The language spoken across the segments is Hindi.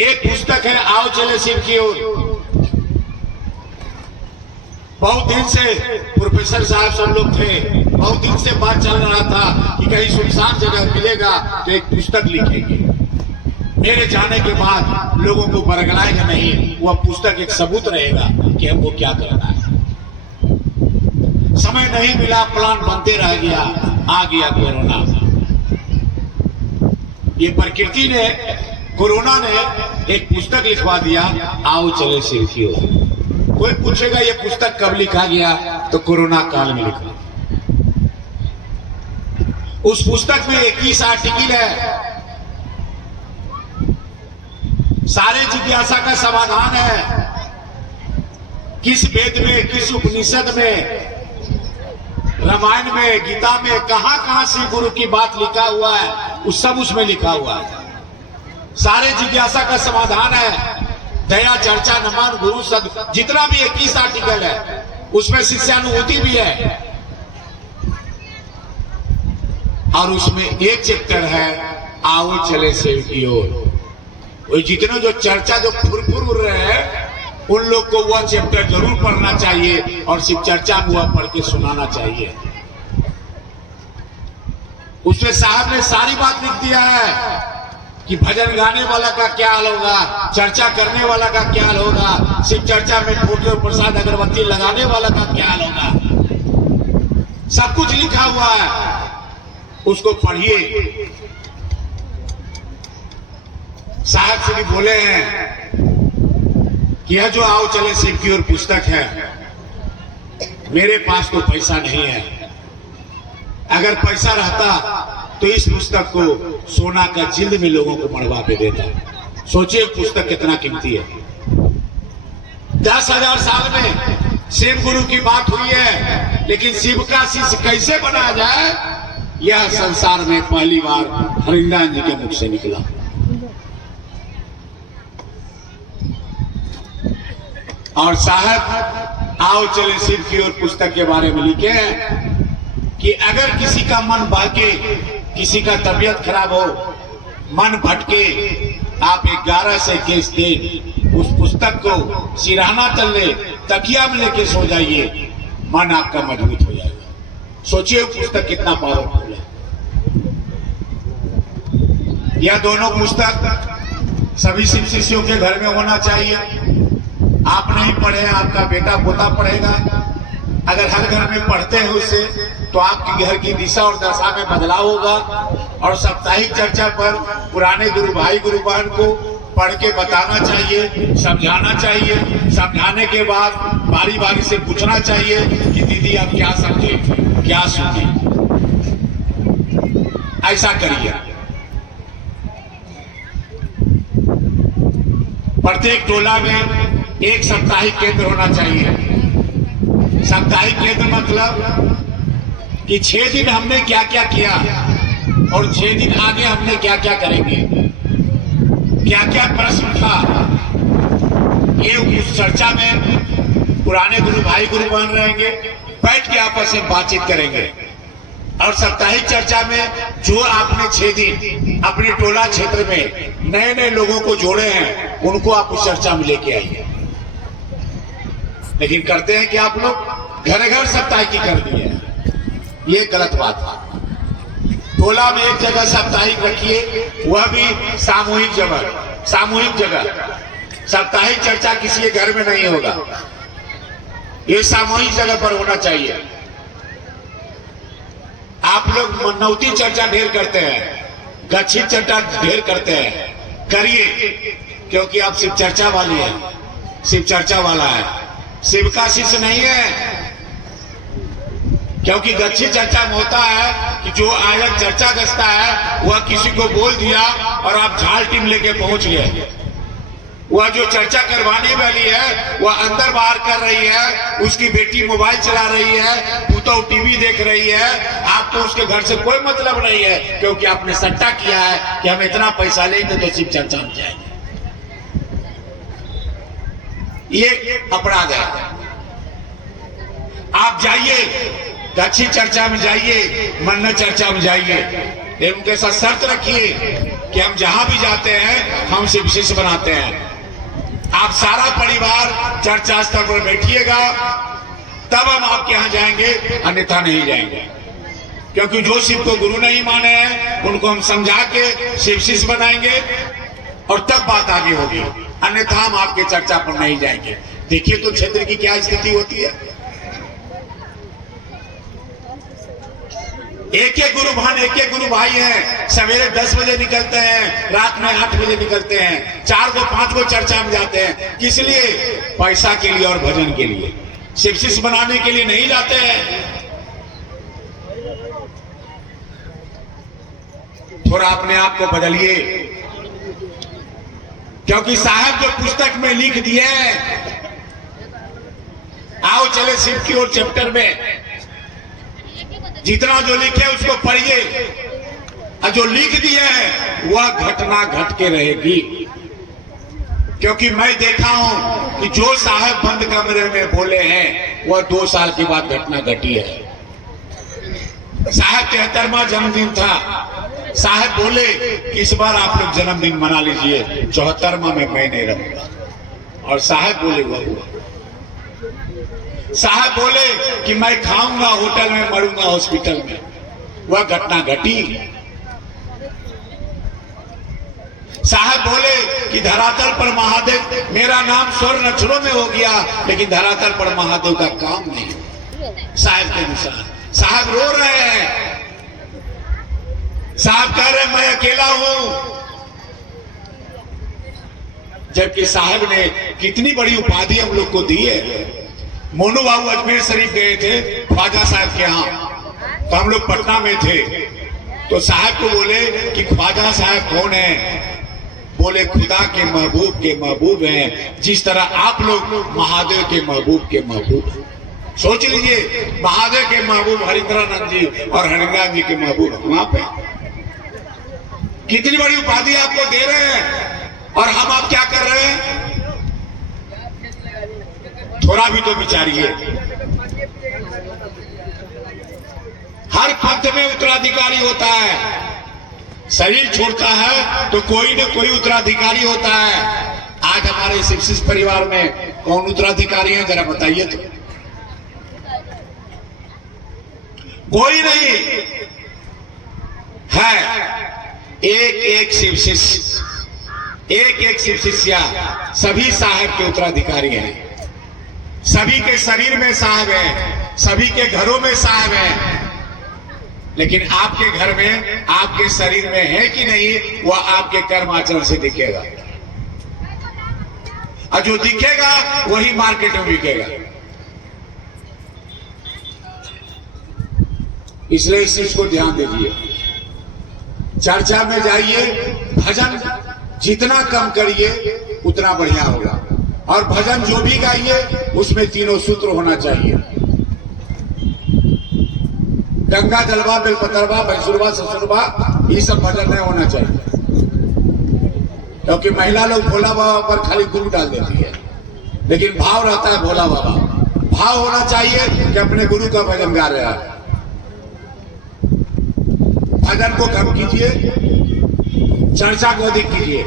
एक पुस्तक है आओ चले शिव की ओर। बहुत दिन से प्रोफेसर साहब सब लोग थे, बहुत दिन से बात चल रहा था कि कहीं सुनसान जगह मिलेगा तो एक पुस्तक लिखेंगे। मेरे जाने के बाद लोगों को बरगलाएगा नहीं, वह पुस्तक एक सबूत रहेगा कि हमको क्या करना है। समय नहीं मिला, प्लान बनते रह गया, आ गया कोरोना। ये प्रकृति ने, कोरोना ने एक पुस्तक लिखवा दिया, आओ चले शिव की ओर। कोई पूछेगा ये पुस्तक कब लिखा गया, तो कोरोना काल में लिखा। उस पुस्तक में 21 आर्टिकल है, सारे जिज्ञासा का समाधान है। किस वेद में, किस उपनिषद में, रामायण में, गीता में, कहां से गुरु की बात लिखा हुआ है, उस सब उसमें लिखा हुआ है। सारे जिज्ञासा का समाधान है। दया, चर्चा, नमन, गुरु, सद, जितना भी 21 आर्टिकल है उसमें शिष्यानुभूति भी है। और उसमें एक चैप्टर है आओ चले शिव की ओर। वो जितने जो चर्चा जो फुरफुर उड़ रहे हैं उन लोग को वह चैप्टर जरूर पढ़ना चाहिए और शिव चर्चा में वह पढ़ के सुनाना चाहिए। उसमें साहब ने सारी बात लिख दिया है कि भजन गाने वाला का क्या हाल होगा, चर्चा करने वाला का क्या हाल होगा, शिव चर्चा में फोटो प्रसाद अगरबत्ती लगाने वाला का क्या हाल होगा। सब कुछ लिखा हुआ है, उसको पढ़िए। साहब श्री बोले हैं कि यह जो आओ चले शिव की ओर पुस्तक है, मेरे पास तो पैसा नहीं है। अगर पैसा रहता तो इस पुस्तक को सोना का जिल्द में लोगों को मढ़वा के देता। सोचिए पुस्तक कितना कीमती है। 10,000 साल में शिव गुरु की बात हुई है, लेकिन शिव का शिष्य कैसे बना जाए, यह संसार में पहली बार हरिंदान जी के मुख से निकला। और साहब आओ चले शिव की ओर पुस्तक के बारे में लिखे हैं कि अगर किसी का मन बहके, किसी का तबीयत खराब हो, मन भटके, आप 11 से 21 दिन उस पुस्तक को सिरहाना तले तकिया में लेके सो जाइए, मन आपका मजबूत हो जाएगा। सोचिए पुस्तक कितना पावरफुल है। यह दोनों पुस्तक सभी शिव शिष्यों के घर में होना चाहिए। आप नहीं पढ़े, आपका बेटा पोता पढ़ेगा। अगर हर घर में पढ़ते हैं उससे, तो आपके घर की दिशा और दशा में बदलाव होगा। और साप्ताहिक चर्चा पर पुराने गुरु भाई गुरु बहन को पढ़ के बताना चाहिए, समझाना चाहिए। समझाने के बाद बारी बारी से पूछना चाहिए कि दीदी आप क्या समझे, क्या सुने। ऐसा करिए। प्रत्येक टोला में एक साप्ताहिक केंद्र होना चाहिए। साप्ताहिक केंद्र मतलब कि 6 दिन हमने क्या क्या किया और 6 दिन आगे हमने क्या क्या करेंगे, क्या क्या प्रश्न था, ये उस चर्चा में पुराने गुरु भाई गुरु बहन रहेंगे, बैठ के आपस में बातचीत करेंगे। और साप्ताहिक चर्चा में जो आपने 6 दिन अपने टोला क्षेत्र में नए नए लोगों को जोड़े हैं, उनको आप उस चर्चा में लेके आइए। लेकिन करते हैं कि आप लोग घर घर साप्ताहिक की कर दिए, ये गलत बात है। टोला में एक जगह साप्ताहिक रखिए, वह भी सामूहिक जगह। सामूहिक जगह साप्ताहिक चर्चा किसी के घर में नहीं होगा, ये सामूहिक जगह पर होना चाहिए। आप लोग मनौती चर्चा ढेर करते हैं, गच्छी चर्चा ढेर करते हैं, करिए, क्योंकि आप शिव चर्चा वाले हैं, शिव चर्चा वाला है, शिव का शिष्य नहीं है। क्योंकि गच्छी चर्चा में होता है कि जो आयत चर्चा गसता है वह किसी को बोल दिया और आप झाल टीम लेके पहुंच गए। वह जो चर्चा करवाने वाली है वह अंदर बाहर कर रही है, उसकी बेटी मोबाइल चला रही है, पुतौ टीवी देख रही है, आपको उसके घर से कोई मतलब नहीं है, क्योंकि आपने सट्टा किया है कि हम इतना पैसा लेंगे तो शिव चर्चा में जाएंगे। ये अपराध है। आप जाइए, गच्छी चर्चा में जाइए, मन्नत चर्चा में जाइए, उनके साथ शर्त रखिए कि हम जहां भी जाते हैं हम सिर्फ शिष्य बनाते हैं। आप सारा परिवार चर्चा स्थल पर बैठिएगा, तब हम आपके यहां जाएंगे, अन्यथा नहीं जाएंगे। क्योंकि जो शिव को गुरु नहीं माने हैं उनको हम समझा के शिव शिष्य बनाएंगे और तब बात आगे होगी, अन्यथा हम आपके चर्चा पर नहीं जाएंगे। देखिए तो क्षेत्र की क्या स्थिति होती है। एक एक गुरु भान, एक एक गुरु भाई हैं, सवेरे 10 बजे निकलते हैं, रात में 8 बजे निकलते हैं, 4 को 5 को चर्चा में जाते हैं। किस लिए? पैसा के लिए और भजन के लिए, शिव शिष्य बनाने के लिए नहीं जाते हैं। थोड़ा अपने आप को बदलिए, क्योंकि साहब जो पुस्तक में लिख दिए, आओ चले शिव की ओर चैप्टर में, जितना जो लिखे उसको पढ़िए, और जो लिख दिए है वह घटना घट के रहेगी। क्योंकि मैं देखा हूं कि जो साहब बंद कमरे में बोले हैं वह 2 साल के बाद घटना घटी है। साहब 73वां जन्मदिन था, साहब बोले कि इस बार आप लोग जन्मदिन मना लीजिए, 74वां में मैं नहीं रहूंगा। और साहब बोले वह हुआ। साहब बोले कि मैं खाऊंगा होटल में, मरूंगा हॉस्पिटल में, वह घटना घटी। साहब बोले कि धरातल पर महादेव, मेरा नाम स्वर्ण अक्षरों में हो गया लेकिन धरातल पर महादेव का काम नहीं। साहब के अनुसार साहब रो रहे हैं, साहब कह रहे मैं अकेला हूं। जबकि साहब ने कितनी बड़ी उपाधि हम लोग को दी है। मोनू बाबू अजमेर शरीफ गए थे ख्वाजा साहब के यहाँ, तो हम लोग पटना में थे, तो साहब को बोले कि ख्वाजा साहब कौन है? बोले खुदा के महबूब हैं, जिस तरह आप लोग महादेव के महबूब के महबूब। सोच लीजिए, महादेव के महबूब हरिंद्रानंद जी और हरिंद्रानंद जी के महबूब वहां पे। कितनी बड़ी उपाधि आपको दे रहे हैं और हम आप क्या कर रहे हैं? थोड़ा भी तो विचारिए। हर पंथ में उत्तराधिकारी होता है, शरीर छोड़ता है तो कोई न कोई उत्तराधिकारी होता है। आज हमारे शिव शिष्य परिवार में कौन उत्तराधिकारी है, जरा बताइए तो। कोई नहीं है। एक एक शिव शिष्य, एक एक शिव शिष्या सभी साहब के उत्तराधिकारी हैं। सभी के शरीर में साहब है, सभी के घरों में साहब है, लेकिन आपके घर में, आपके शरीर में है कि नहीं, वह आपके कर्म आचरण से दिखेगा। और जो दिखेगा वही मार्केट में बिकेगा। इसलिए इस चीज को ध्यान दीजिए। चर्चा में जाइए, भजन जितना कम करिए उतना बढ़िया होगा। और भजन जो भी गाइए उसमें तीनों सूत्र होना चाहिए। गंगा जलवा, बेलपतरवा, भैंसुरवा, ससुरवा, ये सब भजन नहीं होना चाहिए। क्योंकि महिला लोग भोला बाबा पर खाली गुरु डाल देती है, लेकिन भाव रहता है भोला बाबा। भाव होना चाहिए कि अपने गुरु का भजन गा रहे हैं। भजन को कम कीजिए, चर्चा को अधिक कीजिए,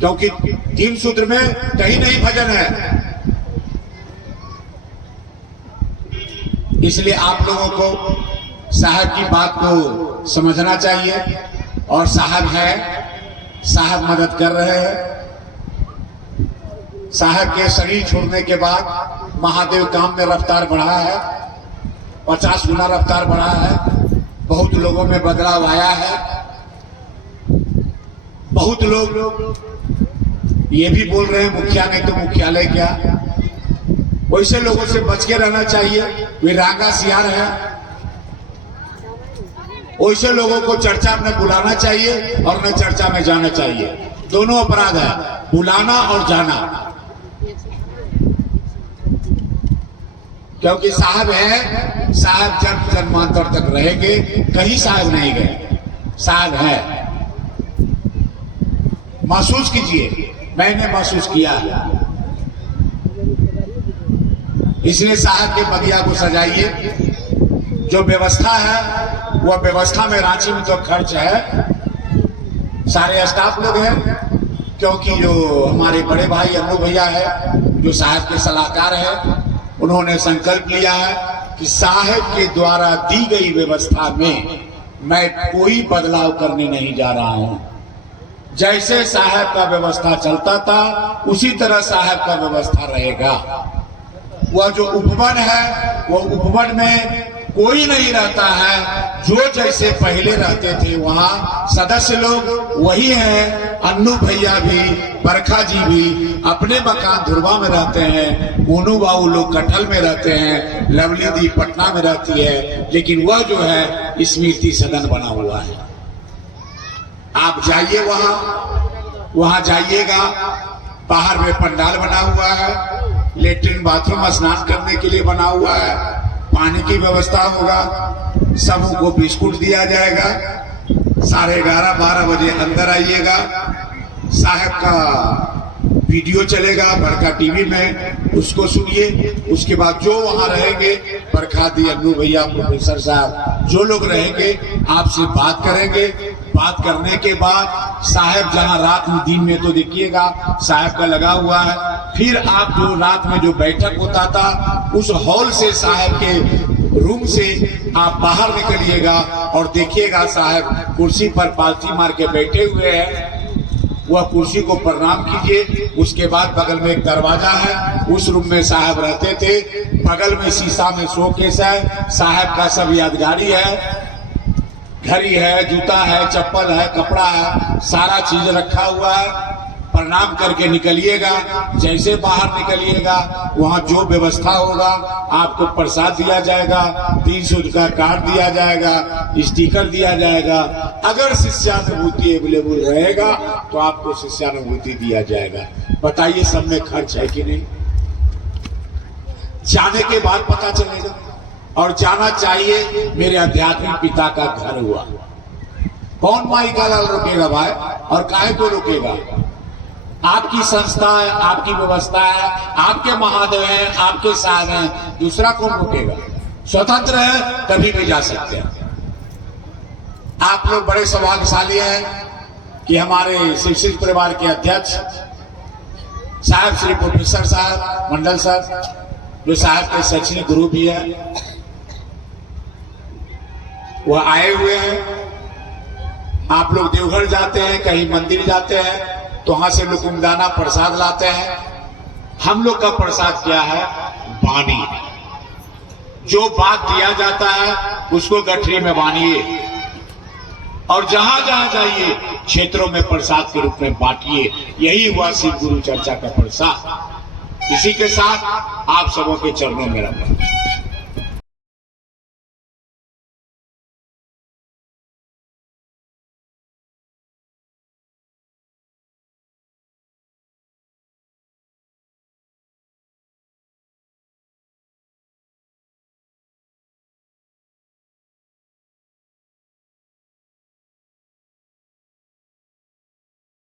क्योंकि 3 सूत्र में कहीं नहीं भजन है। इसलिए आप लोगों को साहब की बात को समझना चाहिए। और साहब है, साहब मदद कर रहे हैं। साहब के शरीर छोड़ने के बाद महादेव काम में रफ्तार बढ़ा है, 50 गुना रफ्तार बढ़ा है। बहुत लोगों में बदलाव आया है। बहुत लोग ये भी बोल रहे हैं मुखिया नहीं तो मुख्यालय क्या। वैसे लोगों से बच के रहना चाहिए, वे रांगा सियार है। वैसे लोगों को चर्चा में बुलाना चाहिए और न चर्चा में जाना चाहिए। दोनों अपराध है, बुलाना और जाना। क्योंकि साहब है, साहब जन्म जन्मांतर तक रहेंगे, कहीं साहब नहीं गए, साहब है। महसूस कीजिए, मैंने महसूस किया। इसलिए साहब के बगिया को सजाइए। जो व्यवस्था है वह व्यवस्था में रांची में तो खर्च है, सारे स्टाफ लोग हैं, क्योंकि जो हमारे बड़े भाई अन्नू भैया है, जो साहब के सलाहकार हैं, उन्होंने संकल्प लिया है कि साहब के द्वारा दी गई व्यवस्था में मैं कोई बदलाव करने नहीं जा रहा हूं। जैसे साहब का व्यवस्था चलता था उसी तरह साहब का व्यवस्था रहेगा। वह जो उपवन है, वह उपवन में कोई नहीं रहता है, जो जैसे पहले रहते थे वहां सदस्य लोग वही हैं। अन्नू भैया भी, बरखा जी भी अपने मकान धुरवा में रहते हैं, मोनू बाबू लोग कटहल में रहते हैं, लवली दी पटना में रहती है, लेकिन वह जो है स्मृति सदन बना हुआ है। आप जाइए वहां जाइएगा, बाहर में पंडाल बना हुआ है, लेटरिन बाथरूम स्नान करने के लिए बना हुआ है, पानी की व्यवस्था होगा, सबको बिस्कुट दिया जाएगा। 11:30-12 बजे अंदर आइएगा, साहब का वीडियो चलेगा बरखा टीवी में, उसको सुनिए। उसके बाद जो वहां रहेंगे, बरखा दी, अन्नू भैया, प्रोफेसर साहब, जो लोग रहेंगे आपसे बात करेंगे। बात करने के बाद साहब जहां रात में, दिन में तो देखिएगा साहब का लगा हुआ है, फिर आप जो रात में जो बैठक होता था उस हॉल से, साहब के रूम से आप बाहर निकलिएगा और देखिएगा साहब कुर्सी पर पालथी मार के बैठे हुए हैं। वह कुर्सी को प्रणाम कीजिए। उसके बाद बगल में एक दरवाजा है, उस रूम में साहब रहते थे। बगल में शीशा में शोकेस है, साहब का सब यादगारी है, घड़ी है, जूता है, चप्पल है, कपड़ा है, सारा चीज रखा हुआ है। प्रणाम करके निकलिएगा। जैसे बाहर निकलिएगा वहां जो व्यवस्था होगा, आपको प्रसाद दिया जाएगा, 300 का कार्ड दिया जाएगा, स्टिकर दिया जाएगा। अगर शिष्यानुभूति अवेलेबल रहेगा तो आपको शिष्यानुभूति दिया जाएगा। बताइए सब में खर्च है कि नहीं? जाने के बाद पता चलेगा। और जाना चाहिए। मेरे आध्यात्मिक पिता का घर हुआ, कौन माई का लाल रोकेगा भाई? और काहे को रोकेगा? आपकी संस्था है, आपकी व्यवस्था है, आपके महादेव हैं, आपके साहब हैं, दूसरा कौन रोकेगा? स्वतंत्र है, कभी भी जा सकते हैं। आप लोग बड़े सौभाग्यशाली हैं कि हमारे शिव परिवार के अध्यक्ष साहब श्री प्रोफेसर साहब मंडल साहब, जो साहब के शैक्षणिक गुरु भी है, वह आए हुए हैं। आप लोग देवघर जाते हैं, कहीं मंदिर जाते हैं तो वहां से लोग कुमदाना प्रसाद लाते हैं। हम लोग का प्रसाद क्या है? वाणी। जो बात दिया जाता है उसको गठरी में बांधिए और जहां जहां जाइए क्षेत्रों में प्रसाद के रूप में बांटिए। यही हुआ शिव गुरु चर्चा का प्रसाद। इसी के साथ आप सबों के चरणों में रखा।